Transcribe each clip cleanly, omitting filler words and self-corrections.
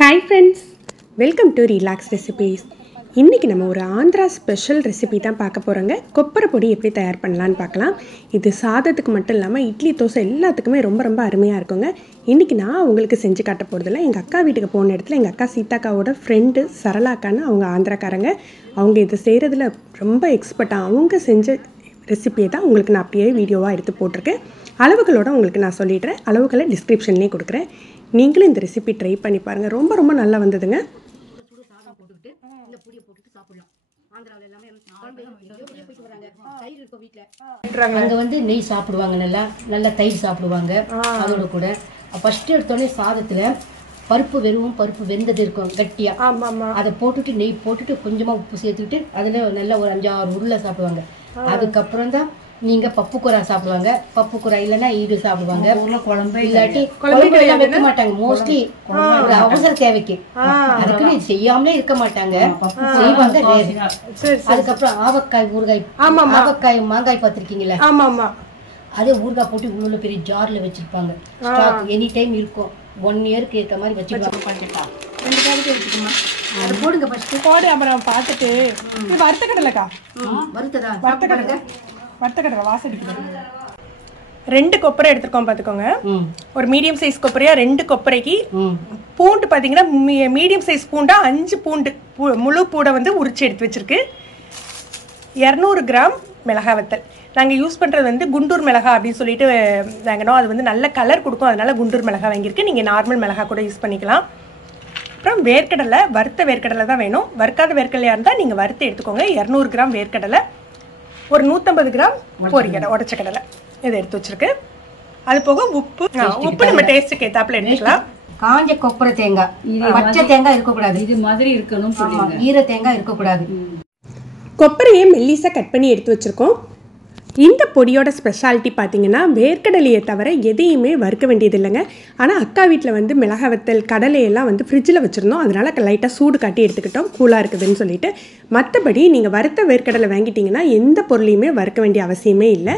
Hi friends, welcome to Relax Recipes. இன்றைக்கி நம்ம ஒரு ஆந்திரா ஸ்பெஷல் ரெசிபி தான் பார்க்க போகிறோங்க. கொப்பரை பொடி எப்படி தயார் பண்ணலான்னு பார்க்கலாம். இது சாதத்துக்கு மட்டும் இல்லாமல் இட்லி தோசை எல்லாத்துக்குமே ரொம்ப அருமையாக இருக்குங்க. இன்றைக்கி நான் உங்களுக்கு செஞ்சு காட்ட போகிறதில்ல. எங்கள் அக்கா வீட்டுக்கு போன இடத்துல எங்கள் அக்கா சீதாக்காவோட ஃப்ரெண்டு சரளாக்கான்னு அவங்க ஆந்திராக்காரங்க. அவங்க இதை செய்கிறதுல ரொம்ப எக்ஸ்பர்ட்டாக அவங்க செஞ்ச ரெசிபியை தான் உங்களுக்கு நான் அப்படியே வீடியோவாக எடுத்து போட்டிருக்கேன். அளவுகளோடு உங்களுக்கு நான் சொல்லிடுறேன். அளவுகளை டிஸ்கிரிப்ஷன்லேயே கொடுக்குறேன். நீங்களும் இந்த ரெசிபி ட்ரை பண்ணி பாருங்கள். ரொம்ப நல்லா வந்ததுங்க. அங்கே வந்து நெய் சாப்பிடுவாங்க, நல்லா தயிர் சாப்பிடுவாங்க. அதோட கூட ஃபஸ்ட்டு எடுத்தோடனே சாதத்தில் பருப்பு வெந்தது இருக்கும் கட்டியாக, அதை போட்டுட்டு நெய் போட்டுட்டு கொஞ்சமாக உப்பு சேர்த்துக்கிட்டு அதில் நல்லா ஒரு 5-6 உருளை சாப்பிடுவாங்க. அதுக்கப்புறம் தான் நீங்கள் பப்பு கூரை சாப்பிடுவாங்க. பப்பு கூரை இல்லைன்னா ஈடு சாப்பிடுவாங்க. குழம்பு இல்லாட்டி குழம்பு எல்லாம் வைக்க மாட்டாங்க. மோஸ்ட்லி ஒரு அவசர தேவைக்கு அதுக்குன்னு செய்யாமலே இருக்க மாட்டாங்க, செய்வாங்க. அதுக்கப்புறம் ஆவக்காய் ஊறுகாய், ஆவக்காய் மாங்காய் பார்த்துருக்கீங்களா? அதே ஊறுகாய் போட்டு உள்ள பெரிய ஜார்ல வச்சிருப்பாங்க. ஸ்டாக் எனி டைம் இருக்கும். 1 இயருக்கு ஏற்ற மாதிரி வச்சுருவாங்க. அது போடுங்க ஃபர்ஸ்ட். போடு, அப்புறம் பார்த்துட்டு வறுத்த கடலைக்கா வறுத்ததா வறுத்த கடலை வாசடிக்குது. 2 கொப்பரை எடுத்துருக்கோம் பார்த்துக்கோங்க. ஒரு மீடியம் சைஸ் கொப்பரையா 2 கொப்பரைக்கு பூண்டு பார்த்தீங்கன்னா மீடியம் சைஸ் பூண்டா 5 பூண்டு முழு பூடை வந்து உரிச்சு எடுத்து வச்சிருக்கு. 200 கிராம் மிளகாய் வத்தல். நாங்கள் யூஸ் பண்ணுறது வந்து குண்டூர் மிளகாய் அப்படின்னு சொல்லிட்டு வாங்கினோம். அது வந்து நல்ல கலர் கொடுக்கும், அதனால குண்டூர் மிளகாய் வாங்கியிருக்கு. நீங்கள் நார்மல் மிளகாய் கூட யூஸ் பண்ணிக்கலாம். அப்புறம் வேர்க்கடலை, வறுத்த வேர்க்கடலை தான் வேணும். வறுக்காத வேர்க்கடலையாக இருந்தால் நீங்கள் வறுத்து எடுத்துக்கோங்க. 200 கிராம் வேர்க்கடலை, ஒரு 150 கிராம் பொரிக்கடலை, உடச்ச கடலை இதை எடுத்து வச்சிருக்கு. அது போக உப்பு நம்ம டேஸ்ட்டுக்கு ஏற்றாப்புல எடுத்துக்கலாம். காஞ்ச கொப்பரை தேங்காய், பச்சை தேங்காய் இருக்கக்கூடாது, இது மாதிரி இருக்கணும். ஈர தேங்காய் இருக்கக்கூடாது. கொப்பரையை மெல்லிசாக கட் பண்ணி எடுத்து வச்சுருக்கோம். இந்த பொடியோட ஸ்பெஷாலிட்டி பார்த்தீங்கன்னா வேர்க்கடலையை தவிர எதையுமே வறுக்க வேண்டியது இல்லைங்க. ஆனால் அக்கா வீட்டில் வந்து மிளகாய் வத்தல் கடலையெல்லாம் வந்து ஃப்ரிட்ஜில் வச்சுருந்தோம், அதனால் லைட்டாக சூடு காட்டி எடுத்துக்கிட்டோம், கூலாக இருக்குதுன்னு சொல்லிட்டு. மற்றபடி நீங்கள் வறுத்த வேர்க்கடலை வாங்கிட்டீங்கன்னா எந்த பொருளையுமே வறுக்க வேண்டிய அவசியமே இல்லை.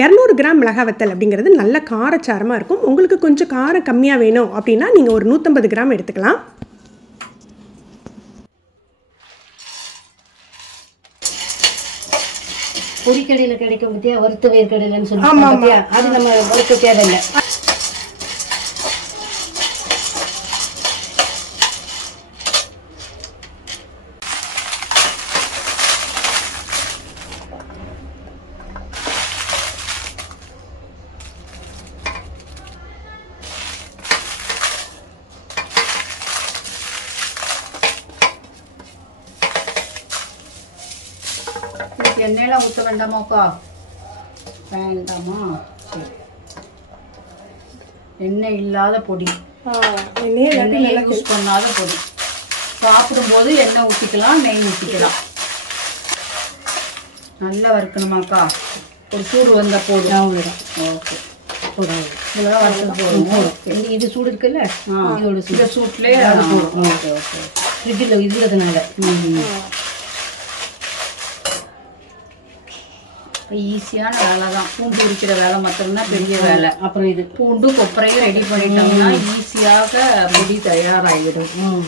200 கிராம் மிளகாய் வத்தல் அப்படிங்கிறது நல்ல காரச்சாரமாக இருக்கும். உங்களுக்கு கொஞ்சம் காரம் கம்மியாக வேணும் அப்படின்னா நீங்கள் ஒரு 150 கிராம் எடுத்துக்கலாம். பொரிக்கடையில் கிடைக்கும் பத்தியா, வறுத்த வேர்க்கடலைன்னு சொல்லுவாங்க, அது நம்ம வறுக்க தேவையில்லை. எண்ணெயெல்லாம் ஊற்ற வேண்டாமாக்கா? வேண்டாமா? சரி. எண்ணெய் இல்லாத பொடி, எண்ணெய் யூஸ் பண்ணாத பொடி. சாப்பிடும்போது எண்ணெய் ஊற்றிக்கலாம், நெய் ஊற்றிக்கலாம். நல்லா வறுக்கணுமாக்கா? ஒரு சூடு வந்தால் போதும். அவ்வளோதான். ஓகே, இதெல்லாம் வறுத்து போடுவோம். இது சூடு இருக்குல்ல, இதோட சூட்லேயே போடும். Okay okay. ஃப்ரிட்ஜில் இதுலதுனால ஈஸியான வேலை தான். பூண்டு உரிக்கிற வேலை மட்டும்தான் பெரிய வேலை. அப்புறம் இது பூண்டு கொப்பரையும் ரெடி பண்ணிட்டோம்னா ஈஸியாக பொடி தயாராகிடும்.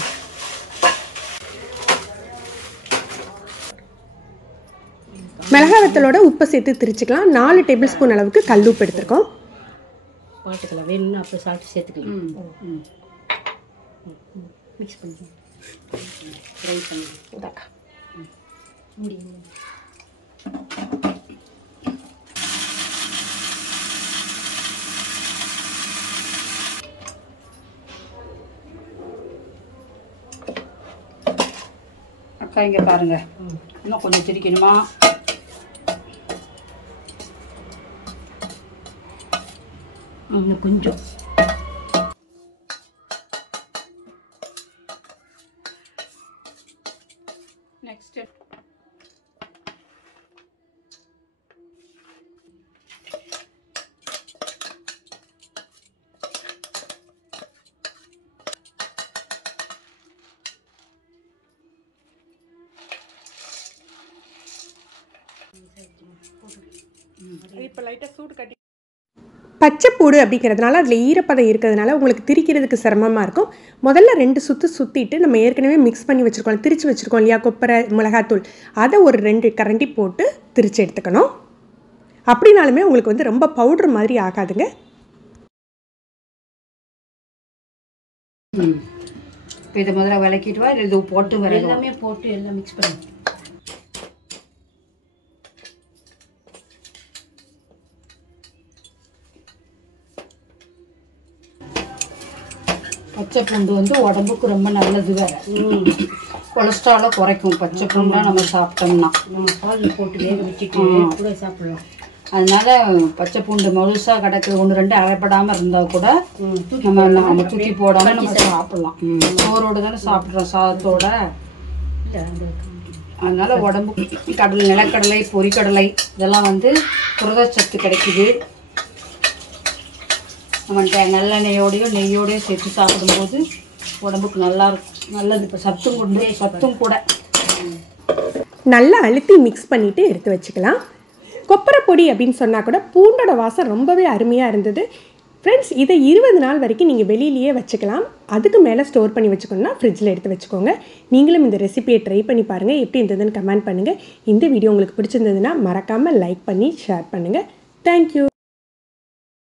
மிளகாய் வத்தலோட உப்பை சேர்த்து திரிச்சுக்கலாம். 4 டேபிள் ஸ்பூன் அளவுக்கு கல் உப்பு எடுத்துருக்கோம். பாட்டுக்கலாம், வேணும்னா அப்புறம் சால்ட் சேர்த்துக்கலாம். மிக்ஸ் பண்ணி ஃப்ரை பண்ணி முடியும். அக்கா இங்கே பாருங்க, இன்னும் கொஞ்சம் திரிக்கணுமா? இன்னும் கொஞ்சம். நெக்ஸ்ட் இப்போ லைட்டாக சூடு கட்டி பச்சைப்பூடு அப்படிங்கிறதுனால அதில் ஈரப்பதம் இருக்கிறதுனால உங்களுக்கு திரிக்கிறதுக்கு சிரமமாக இருக்கும். முதல்ல 2 சுற்று சுற்றிட்டு நம்ம ஏற்கனவே மிக்ஸ் பண்ணி வச்சுருக்கோம், திரிச்சு வச்சுருக்கோம் இல்லையா கொப்பரை மிளகாத்தூள், அதை ஒரு 2 கரண்டி போட்டு திரிச்சு எடுத்துக்கணும். அப்படினாலுமே உங்களுக்கு வந்து ரொம்ப பவுட்ரு மாதிரி ஆகாதுங்க. இதை முதல்ல விளக்கிட்டு வா, இது போட்டு எல்லாமே போட்டு எல்லாம் மிக்ஸ் பண்ணி பச்சை பூண்டு வந்து உடம்புக்கு ரொம்ப நல்லது வேற. கொலஸ்ட்ராலை குறைக்கும் பச்சை பூண்டுலாம் நம்ம சாப்பிட்டோம்னா. நம்ம பாலில் போட்டு வேக வச்சுட்டு கூட சாப்பிடலாம். அதனால பச்சை பூண்டு முழுசாக கிடக்கு 1-2 அரைப்படாமல் இருந்தால் கூட நம்ம தூக்கி போடாமல் நம்ம சாப்பிடலாம். சோறோடு தானே சாப்பிட்றோம், சாதத்தோட. அதனால உடம்புக்கு நிலக்கடலை, பொரிக்கடலை இதெல்லாம் வந்து புரதச்சத்து கிடைக்குது. நம்ம நல்லெண்ணெயோடையும் நெய்யோடையும் சேர்த்து சாப்பிடும்போது உடம்புக்கு நல்லா இருக்கும், நல்லது. இப்போ சத்தும் கூட. நல்லா அழுத்தி மிக்ஸ் பண்ணிவிட்டு எடுத்து வச்சுக்கலாம். கொப்பரை பொடி அப்படின்னு சொன்னால் கூட பூண்டோட வாசம் ரொம்பவே அருமையாக இருந்தது ஃப்ரெண்ட்ஸ். இதை 20 நாள் வரைக்கும் நீங்கள் வெளியிலேயே வச்சுக்கலாம். அதுக்கு மேலே ஸ்டோர் பண்ணி வச்சுக்கணுன்னா ஃப்ரிட்ஜில் எடுத்து வச்சுக்கோங்க. நீங்களும் இந்த ரெசிபியை ட்ரை பண்ணி பாருங்கள், எப்படி இருந்ததுன்னு கமெண்ட் பண்ணுங்கள். இந்த வீடியோ உங்களுக்கு பிடிச்சிருந்ததுன்னா மறக்காமல் லைக் பண்ணி ஷேர் பண்ணுங்கள். தேங்க்யூ.